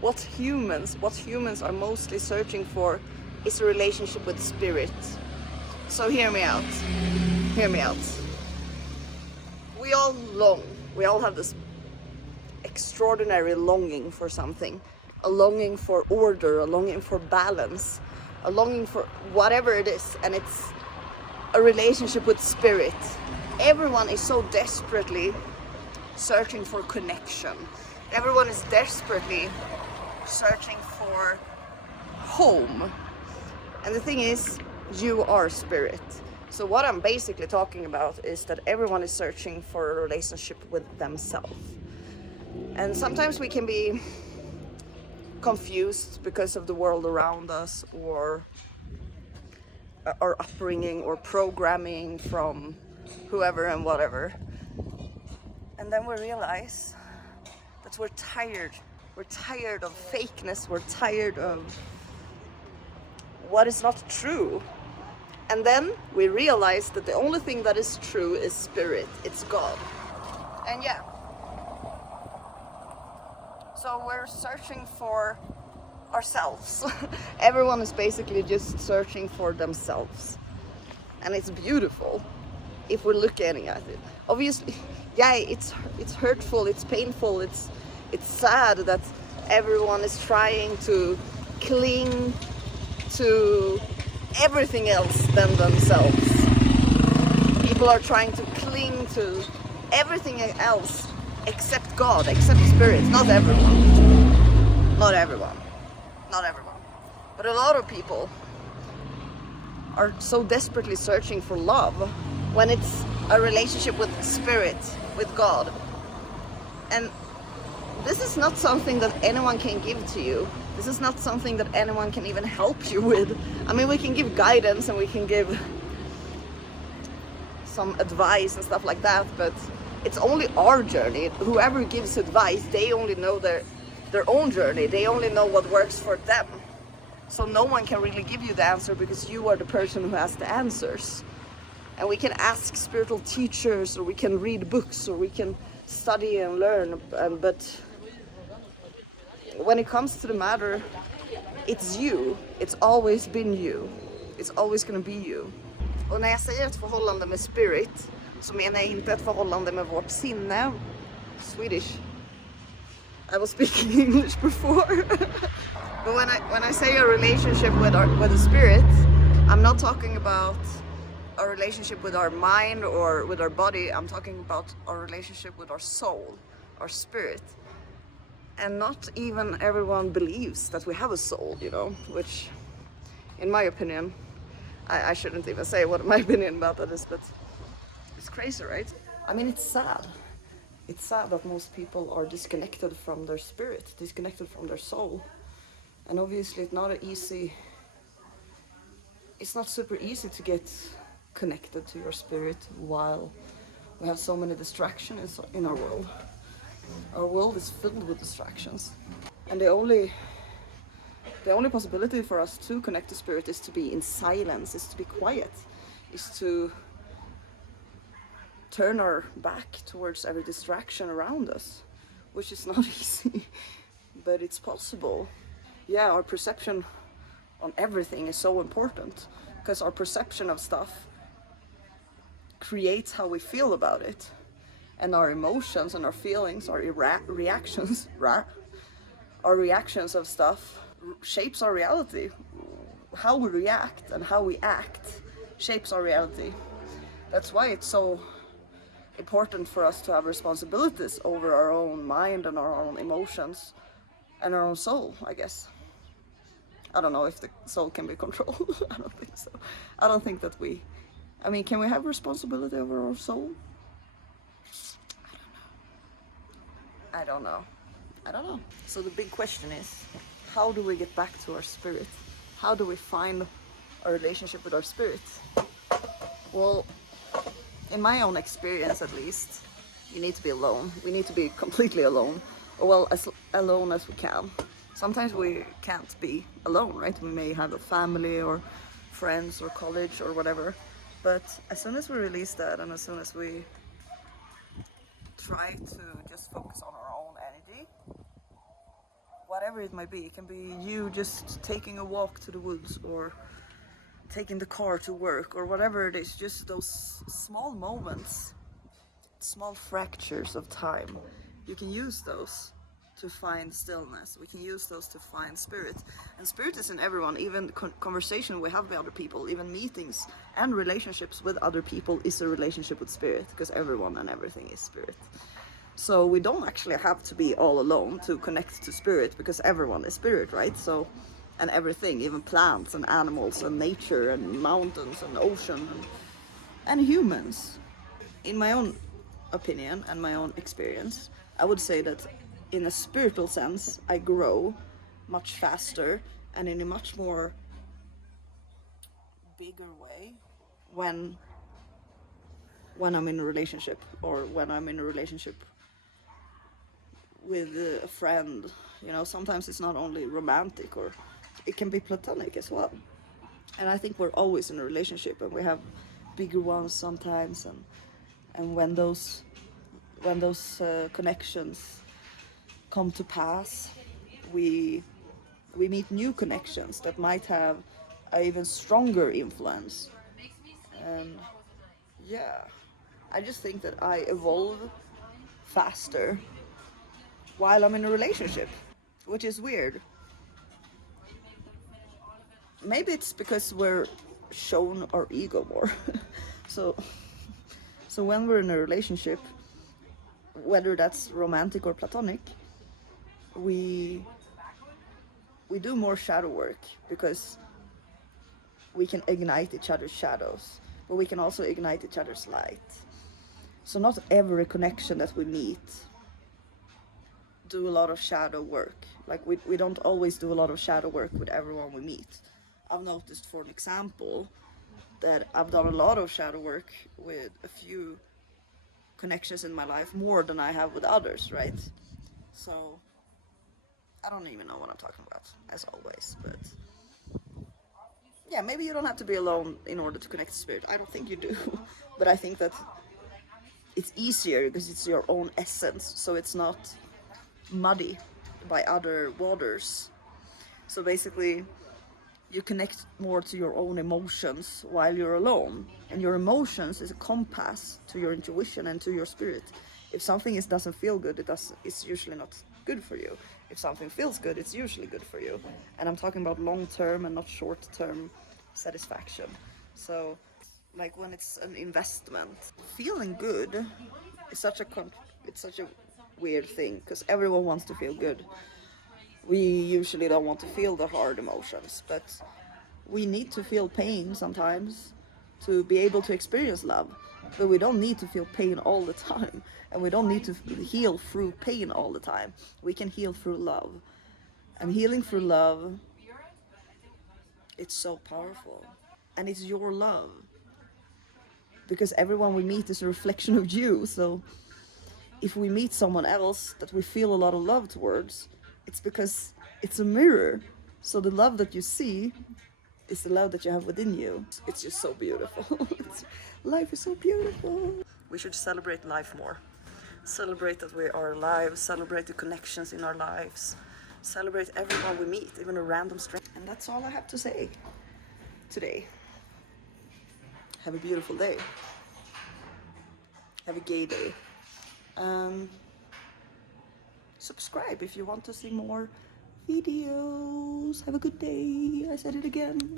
What humans are mostly searching for is a relationship with spirit. So hear me out. We all have this extraordinary longing for something, a longing for order, a longing for balance, a longing for whatever it is, and it's a relationship with spirit. Everyone is so desperately searching for connection. Everyone is desperately searching for home. And the thing is, you are spirit. So what I'm basically talking about is that everyone is searching for a relationship with themselves. And sometimes we can be confused because of the world around us, or our upbringing, or programming from whoever and whatever. And then we realize that we're tired. We're tired of fakeness. We're tired of what is not true. And then we realize that the only thing that is true is spirit. It's God. And yeah. So we're searching for ourselves. Everyone is basically just searching for themselves. And it's beautiful if we're looking at it. Obviously, yeah, it's hurtful, it's painful, it's sad that everyone is trying to cling to everything else than themselves. People are trying to cling to everything else except God, except spirit. Not everyone. But a lot of people are so desperately searching for love when it's a relationship with spirit, with God. And this is not something that anyone can give to you. This is not something that anyone can even help you with. I mean, we can give guidance and we can give some advice and stuff like that, but it's only our journey. Whoever gives advice, they only know their own journey. They only know what works for them. So no one can really give you the answer because you are the person who has the answers. And we can ask spiritual teachers, or we can read books, or we can study and learn, but when it comes to the matter, it's you. It's always been you. It's always gonna be you. Och när jag säger ett förhållande med spirit, så menar jag inte ett förhållande med vårt sinne. Swedish. I was speaking English before. But when I say a relationship with the spirit, I'm not talking about a relationship with our mind or with our body. I'm talking about our relationship with our soul, our spirit. And not even everyone believes that we have a soul, you know, which, in my opinion, I shouldn't even say what my opinion about that is, but it's crazy, right? I mean, it's sad. It's sad that most people are disconnected from their spirit, disconnected from their soul. And obviously it's not super easy to get connected to your spirit while we have so many distractions in our world. Our world is filled with distractions. And the only possibility for us to connect to spirit is to be in silence, is to be quiet, is to turn our back towards every distraction around us, which is not easy, but it's possible. Yeah, our perception on everything is so important, because our perception of stuff creates how we feel about it, and our emotions and our feelings, our reactions of stuff shapes our reality. How we react and how we act shapes our reality. That's why it's so important for us to have responsibilities over our own mind and our own emotions and our own soul, I guess. I don't know if the soul can be controlled. I don't think so. I don't think that can we have responsibility over our soul? I don't know. So the big question is, how do we get back to our spirit? How do we find a relationship with our spirit? Well, in my own experience at least, you need to be alone. We need to be completely alone, or well, as alone as we can. Sometimes we can't be alone, right? We may have a family or friends or college or whatever, but as soon as we release that, and as soon as we try to just focus on our own energy, whatever it might be. It can be you just taking a walk to the woods, or taking the car to work, or whatever it is. Just those small moments, small fractures of time. You can use those to find stillness. We can use those to find spirit. And spirit is in everyone. Even conversation we have with other people, even meetings and relationships with other people is a relationship with spirit, because everyone and everything is spirit. So we don't actually have to be all alone to connect to spirit, because everyone is spirit, right? So, and everything, even plants and animals and nature and mountains and ocean and humans. In my own opinion and my own experience, I would say that in a spiritual sense, I grow much faster and in a much more bigger way when I'm in a relationship, or when I'm in a relationship with a friend. You know, sometimes it's not only romantic, or it can be platonic as well. And I think we're always in a relationship, and we have bigger ones sometimes, and when those connections come to pass, we meet new connections that might have an even stronger influence. And yeah, I just think that I evolve faster while I'm in a relationship, which is weird. Maybe it's because we're shown our ego more. so so when we're in a relationship, whether that's romantic or platonic, we do more shadow work, because we can ignite each other's shadows, but we can also ignite each other's light. So not every connection that we meet do a lot of shadow work. Like we don't always do a lot of shadow work with everyone we meet. I've noticed, for an example, that I've done a lot of shadow work with a few connections in my life, more than I have with others, right? So I don't even know what I'm talking about, as always, but yeah, maybe you don't have to be alone in order to connect to spirit. I don't think you do, but I think that it's easier because it's your own essence, so it's not muddy by other waters. So basically, you connect more to your own emotions while you're alone, and your emotions is a compass to your intuition and to your spirit. If something doesn't feel good, it's usually not good for you. If something feels good, it's usually good for you. And I'm talking about long term and not short term satisfaction. So like when it's an investment, feeling good is it's such a weird thing, because everyone wants to feel good. We usually don't want to feel the hard emotions, but we need to feel pain sometimes to be able to experience love. But we don't need to feel pain all the time, and we don't need to heal through pain all the time. We can heal through love, and healing through love, it's so powerful. And it's your love, because everyone we meet is a reflection of you. So if we meet someone else that we feel a lot of love towards, it's because it's a mirror. So the love that you see is the love that you have within you. It's just so beautiful. Life is so beautiful. We should celebrate life more. Celebrate that we are alive, celebrate the connections in our lives, celebrate everyone we meet, even a random stranger. And that's all I have to say today. Have a beautiful day. Have a gay day. Subscribe if you want to see more videos. Have a good day. I said it again.